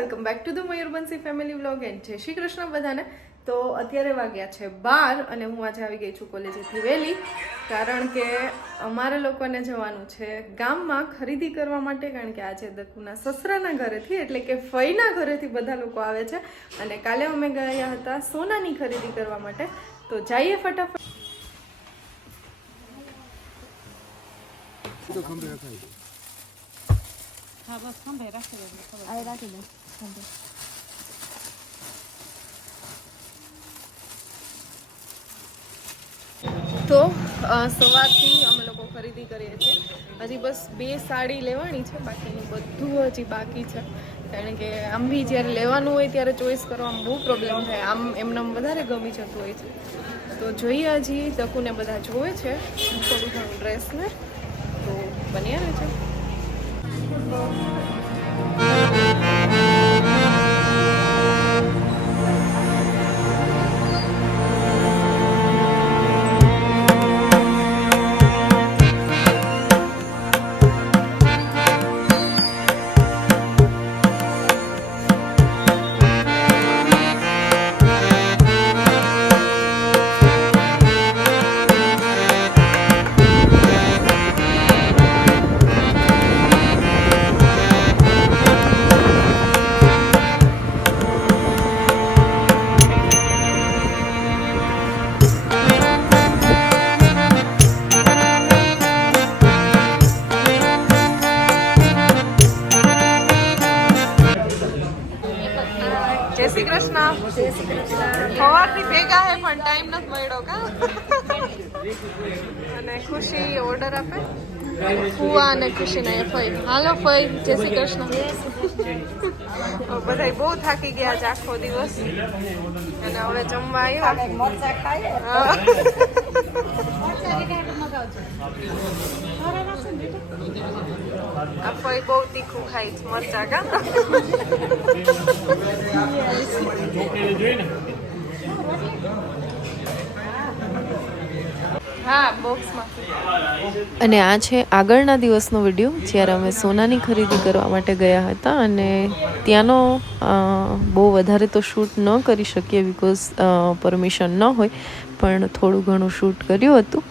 Welcome back to the Mayurbansi family vlog and જય શ્રી કૃષ્ણ બધાને. તો અત્યારે વાગ્યા છે બાર અને હું આજે આવી ગઈ છું કોલેજેથી વહેલી, કારણ કે અમારે લોકોને જવાનું છે ગામમાં ખરીદી કરવા માટે, કારણ કે આજે દકુના સસરાના ઘરેથી, એટલે કે ફઈના ઘરેથી બધા લોકો આવે છે. અને કાલે અમે ગયા હતા સોનાની ખરીદી કરવા માટે. તો જઈએ ફટાફટ. તો સવારથી અમે લોકો ખરીદી કરીએ છીએ. હજી બસ બે સાડી લેવાની છે, બાકીનું બધું હજી બાકી છે. કારણ કે આમ બી જ્યારે લેવાનું હોય ત્યારે ચોઈસ કરવામાં બહુ પ્રોબ્લેમ થાય. આમ એમને વધારે ગમી જતું હોય છે. તો જોઈએ હજી તકુને બધા જોવે છે. થોડું ઘણું ડ્રેસને તો બન્યા રહે છે સવારથી ભેગા હે પણ ટાઈમ નથી મળ્યો કા? અને ખુશી ઓર્ડર આપે? ફુવા અને ખુશી ને ફઈ. હાલો ફઈ જય શ્રી કૃષ્ણ. બધા બહુ થાકી ગયા છે આખો દિવસ. અને હવે જમવા આવ્યા. આ ફઈ બહુ તીખું ખાય છે મરચા કા? અને આ છે આગળના દિવસનો વીડિયો જ્યારે અમે સોનાની ખરીદી કરવા માટે ગયા હતા અને ત્યાંનો બહુ વધારે તો શૂટ ન કરી શકીએ બિકોઝ પરમિશન ન હોય, પણ થોડું ઘણું શૂટ કર્યું હતું.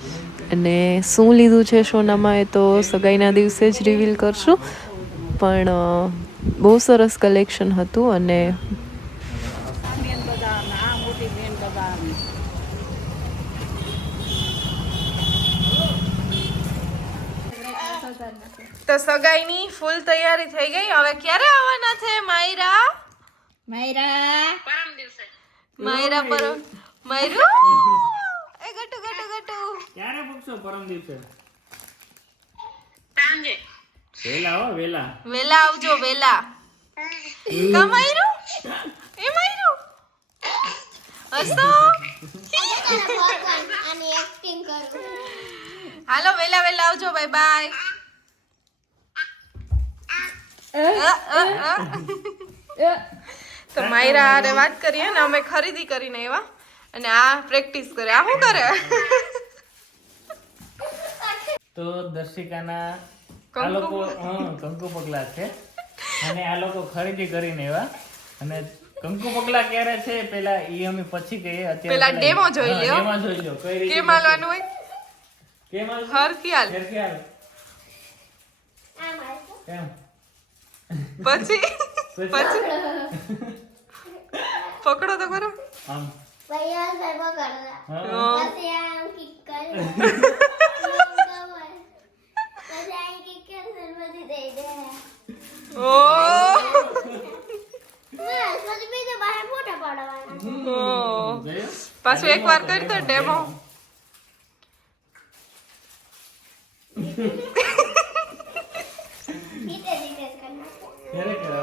અને શું લીધું છે સોનામાં એ તો સગાઈના દિવસે જ રિવીલ કરશું. પણ બહુ સરસ કલેક્શન હતું અને તો સગાઈની ફૂલ તૈયારી થઈ ગઈ. હવે ક્યારે આવવાના છે માયરા? માયરા. માયરા પરમ માયરુ. એ ગટુ ગટુ ગટુ. ક્યારે પૂછો પરમ દિવસે? વેલા હો વેલા. વેલા આવજો વેલા. કા માયરું? એ માયરુ? હસો? આની એક્ટિંગ કરું હાલો વેલા વેલા આવજો બાય બાય તો માયરા અરે વાત કરીએ ને અમે ખરીદી કરીને એવા. અને આ પ્રેક્ટિસ કરે. આ શું કરે? તો દર્શિકાના આ લોકો કંકુ પગલા છે. અને આ લોકો ખરીદી કરીને એવા. અને કંકુ પગલા ક્યારે છે પેલા ઈ અમે પછી કહીએ. અત્યારે પેલા ડેમો જોઈ લ્યો. ડેમો જોઈ લ્યો. કઈ રીતે કે માલવાનું હોય? કે માલ હર ખ્યાલ કે હાલે? આ માલ કેમ? પછી? પછી? પકડો તો ખરો. આમ. પછી આમ કિક કરે. કરે દે. ઓ બસ પછી બીજો બહાર ફોટા પાડવાના ઓ. જોયું? પાછું એકવાર કરી દો ડેમો રીતે રીતે જ કરી નાખો. ખરેખર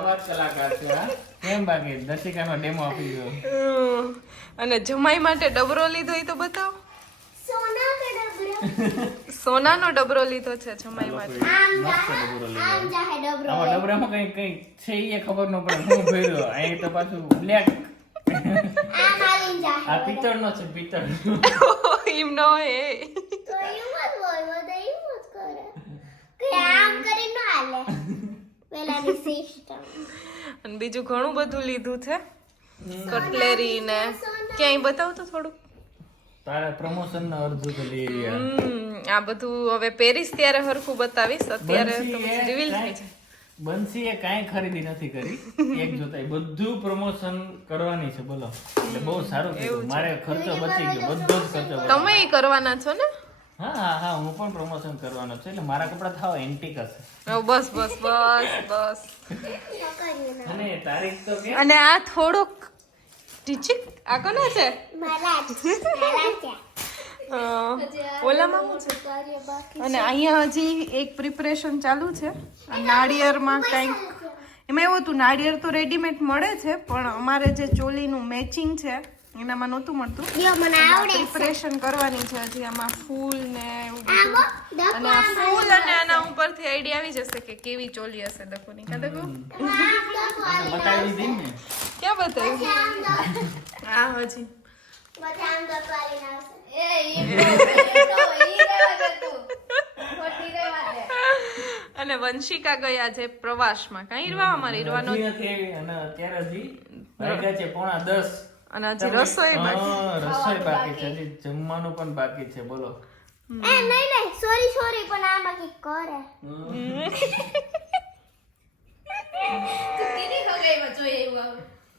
અમારો કલાકાર છે. કેમ બાકી? દર્શિકાનો ડેમો આપી ગયો અને જમાઈ માટે ડબરો લીધો એ તો બતાવો. સોના કે ડબરો. સોનાનો ડબરો લીધો છે જમાઈ માટે. આમ જાહે ડબરો આમ જાહે ડબરો. આમાં ડબરામાં કઈ કઈ છે એ ખબર ન પડે હું ભર્યો. અહીં તો પાછું બ્લેક આમ આવીને જાહે આ પિત્તળ નો છે પિત્તળ એમ ન હોય. તો એમ જ હોય બધા એમ જ કરે. કે આમ કરીને ન હાલે. પેલાની સિસ્ટમ અને બીજું ઘણું બધું લીધું છે. કટલેરી ને ક્યાંય બતાવ તો થોડું તારા પ્રમોશન ના અર્જુ તો લઈ રહ્યા. આ બધું હવે પેરિસ ત્યારે હરખું બતાવીશ. અત્યારે તો રિવીલ થઈ છે બંસી એ કાંઈ ખરીદી નથી કરી. એક જોતા બધું પ્રમોશન કરવાની છે બોલો. એટલે બહુ સારું કીધું. મારે ખર્ચો બચી ગયો બધો જ ખર્ચો તમે કરવાના છો ને? હા હા હા હું પણ પ્રમોશન કરવાનો છું એટલે મારા કપડા થાવ એન્ટિક હશે. બસ બસ બસ બસ. અને તારીખ તો કે અને આ થોડોક ટીચિક આ કોના છે? ઓલામાં છે. અને અહીંયા હજી એક પ્રિપરેશન ચાલુ છે. નાળિયેરમાં કંઈક એમાં એવું હતું નાળિયેર તો રેડીમેડ મળે છે પણ અમારે જે ચોલીનું મેચિંગ છે એનામાં નહોતું મળતું. મને આવડે પ્રિપરેશન કરવાની છે હજી આમાં ફૂલ ને એવું બધું. અને આ ફૂલ અને આના ઉપરથી આઈડિયા આવી જશે કે કેવી ચોલી હશે દકોની કા દકો બતાવી દીધી ને. ક્યાં બતાવી? આ હજી. અને વંશિકા ગયા છે પ્રવાસમાં. કઈ રવા અમારે રવાનો નથી અને અત્યારે હજી પોણા દસ. અને હજી રસોઈ બાકી. રસોઈ બાકી છે હજી જમવાનું પણ બાકી છે બોલો. એ નહીં નહીં સોરી સોરી પણ આમાં કંઈક કરે.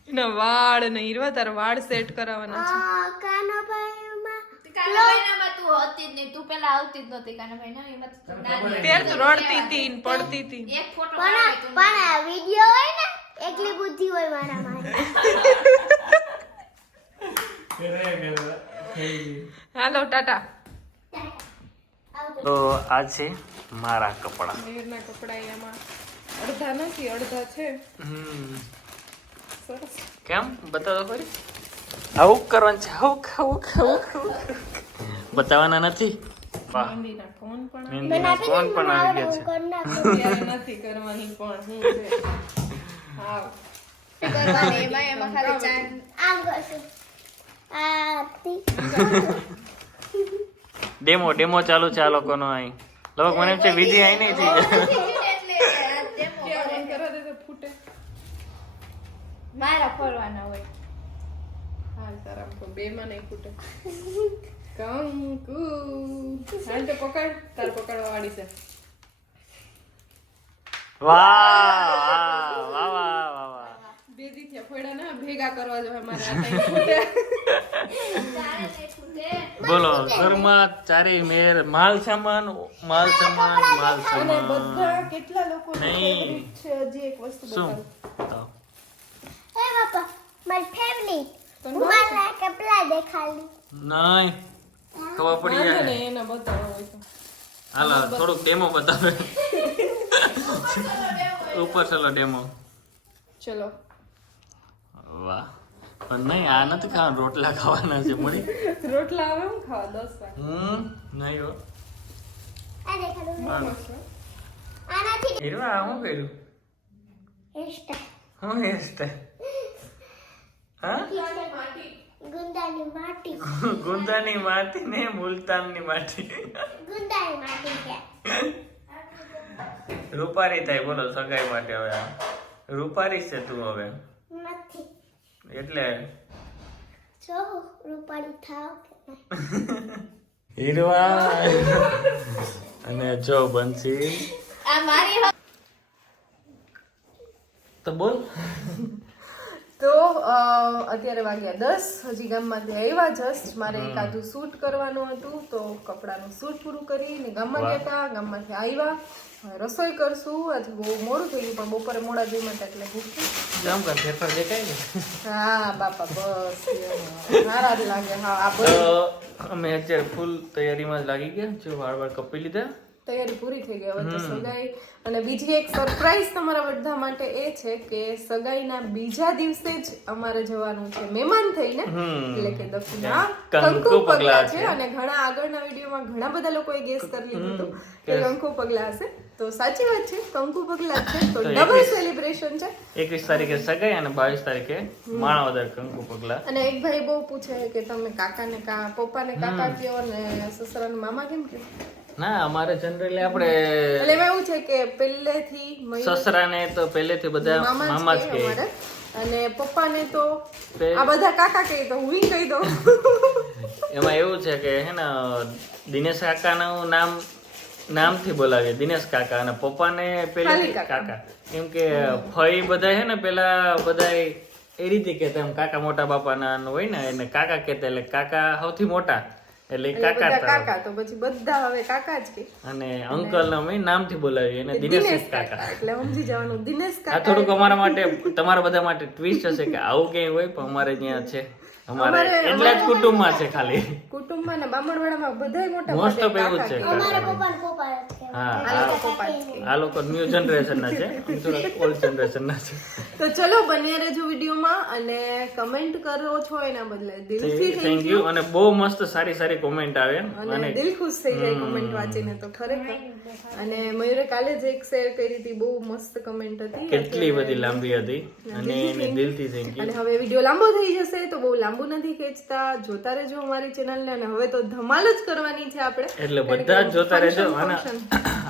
એના વાળ ને ઈરવા તારા વાળ સેટ કરાવવાના છે. આ કાનો ભાઈમાં ત્યારે તું રડતી હતી પડતી હતી પણ પણ આ વિડિયો હોય ને એકલી બુદ્ધિ હોય મારા મારી હાલો ટાટા તો આ છે મારા કપડા મેરના કપડા એમાં અડધા નથી અડધા છે સરસ કેમ બતાવો ખરી આવું કરવાનું છે આવું ખાવું ખાવું ખાવું બતાવવાના નથી મહેંદીના કોણ પણ આવી ગયા છે નથી કરવાની પણ હું છે આમ કરશું ડેમો ડેમો ચાલુ છે આ લોકોનો અહીં. લોકો મને એમ છે વિધિ આઈ નહીં થઈ મારા ફરવાના હોય. હાલ તારા તો બે માં નહીં ફૂટે. કંકુ. હાલ તો પકડ તાર પકડવા વાળી છે. વાહ વાહ વાહ વાહ વાહ બે દી થયા ફોડા ના ભેગા કરવા જો મારા ફૂટે. બોલો ઘરમાં ચારે મેર માલ સામાન માલ સામાન માલ અને સામાન. બધા કેટલા લોકો નહીં. છે હજી એક વસ્તુ શું? એ બાપા મારી ફેમિલી તને મારા કપડા દેખાડી. નહીં. ખબર પડી જાય. ને એના બતાવો હોય તો. હાલો થોડુંક ડેમો બતાવે. ઉપર ચલો ડેમો ચલો. વાહ. નહીં આ નથી ખાવાનું રોટલા ખાવાના છે મળી રોટલા આવે હું ખાવા દસ હમ નહીં હો. આ દેખાડું હાલો. આનાથી હીરવા શું કર્યું? હું હેરસ્ટાઈલ હા? ગુંદાની માટી. ગુંદાની માટી. ને મુલતાનની માટી. ગુંદાની માટી છે. રૂપારી થાય બોલો સગાઈ માટે હવે. રૂપારી છે તું હવે. એટલે જો રૂપાળી થાવ હીરવા અને જો બંસી. આ મારી તો બોલ. તો અત્યારે વાગ્યા દસ. હજી ગામમાંથી આવ્યા જસ્ટ મારે એકાદું શૂટ કરવાનું હતું તો કપડાનું શૂટ પૂરું કરીને ગામમાં ગયા હતા ગામમાંથી આવ્યા. રસોઈ કરશું. આજે બહુ મોડું થઈ ગયું પણ બપોરે મોડા જઈ માટે એટલે ભૂખી જામ કર ફેરફાર દેખાય ને? હા બાપા બસ. સારા જ લાગે. હા આ અમે અત્યારે ફૂલ તૈયારીમાં જ લાગી ગયા જો વાળ વાળ કપી લીધા. તૈયારી પૂરી થઈ ગઈ હવે તો સગાઈ. અને બીજી એક સરપ્રાઈઝ તમારા બધા માટે એ છે કે સગાઈના બીજા દિવસે જ અમારે જવાનું છે મહેમાન થઈને. એટલે કે દક્ષિણા કંકુ પગલા છે. અને ઘણા આગળના વિડીયોમાં ઘણા બધા લોકોએ ગેસ કરી લીધું હતું કે કંકુ પગલા હશે. તો સાચી વાત છે કંકુ પગલા છે. તો ડબલ સેલિબ્રેશન છે. એકવીસ તારીખે સગાઈ અને બાવીસ તારીખે માણાવદર કંકુ પગલા. અને એક ભાઈ બહુ પૂછે કે તમે કાકાને કા પપ્પાને કાકા કયો અને સસરાને મામા કેમ કયો? ના અમારે જનરલી આપણે એટલે એમાં એવું છે કે પહેલેથી સસરાને તો પહેલેથી બધા મામા જ કહે અને પપ્પાને તો આ બધા કાકા કહે તો હું કહી દઉં. એમાં એવું છે કે હે ને દિનેશ કાકાનું નામ નામથી બોલાવીએ દિનેશ કાકા અને પપ્પાને પેલી કાકા. કેમ કે ફઈ બધા હે ને પેલા બધા એ રીતે કહેતા એમ કાકા મોટા બાપાના હોય ને એને કાકા કહેતા એટલે કાકા સૌથી મોટા. એટલે કાકા કાકા તો પછી બધા હવે કાકા જ કે. અને અંકલ અમે નામથી બોલાવીએ બોલાવી દિનેશ દિનેશ કાકા. એટલે સમજી જવાનું દિનેશ આ કાકા થોડુંક અમારા માટે તમારા બધા માટે ટ્વિસ્ટ હશે કે આવું ક્યાંય હોય પણ અમારે ત્યાં છે. અમારે એટલા જ કુટુંબમાં છે ખાલી. કુટુંબમાં ને બામણવાડામાં બધાય મોટા મોસ્ટ ઓફ એવું છે. કે. અમારા પપ્પા પપ્પા હા આ આ- લોકો કે. આ ન્યુ જનરેશન ના છે. આમ ઓલ્ડ જનરેશન ના છે. તો ચલો બન્યા રહેજો વિડીયોમાં અને કમેન્ટ કરો છો એના બદલે. દિલથી થેન્ક યુ અને બહુ મસ્ત સારી સારી કોમેન્ટ આવે. અને દિલ ખુશ થઈ જાય કોમેન્ટ વાંચીને તો ખરેખર. અને મયુરે કાલે જ એક શેર કરી હતી બહુ મસ્ત કમેન્ટ હતી. કેટલી બધી લાંબી હતી. અને એને દિલથી થેન્ક યુ અને હવે વીડિયો લાંબો થઈ જશે તો બહુ લાંબુ નથી ખેંચતા. જોતા રહેજો અમારી ચેનલને અને હવે તો ધમાલ જ કરવાની છે આપણે. એટલે બધા જ જોતા રહેજો. અને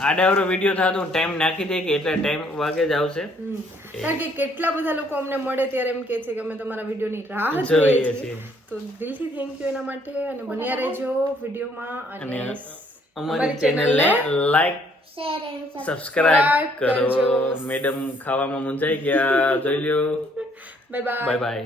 આડાવરો વીડિયો થાતો ટાઈમ નાખી દે કે એટલે ટાઈમ વાગે જ આવશે. કારણ કે કેટલા બધા લોકો અમને મળે ત્યારે એમ કે છે કે અમે તમારા વિડિયોની રાહ જોઈએ છીએ. તો દિલથી થેન્ક યુ એના માટે અને બન્યા રહેજો વિડીયોમાં અને અમારી ચેનલને લાઈક સબસ્ક્રાઇબ કરો. મેડમ ખાવામાં મૂંઝાઈ ગયા. જોઈ લ્યો. Bye bye bye bye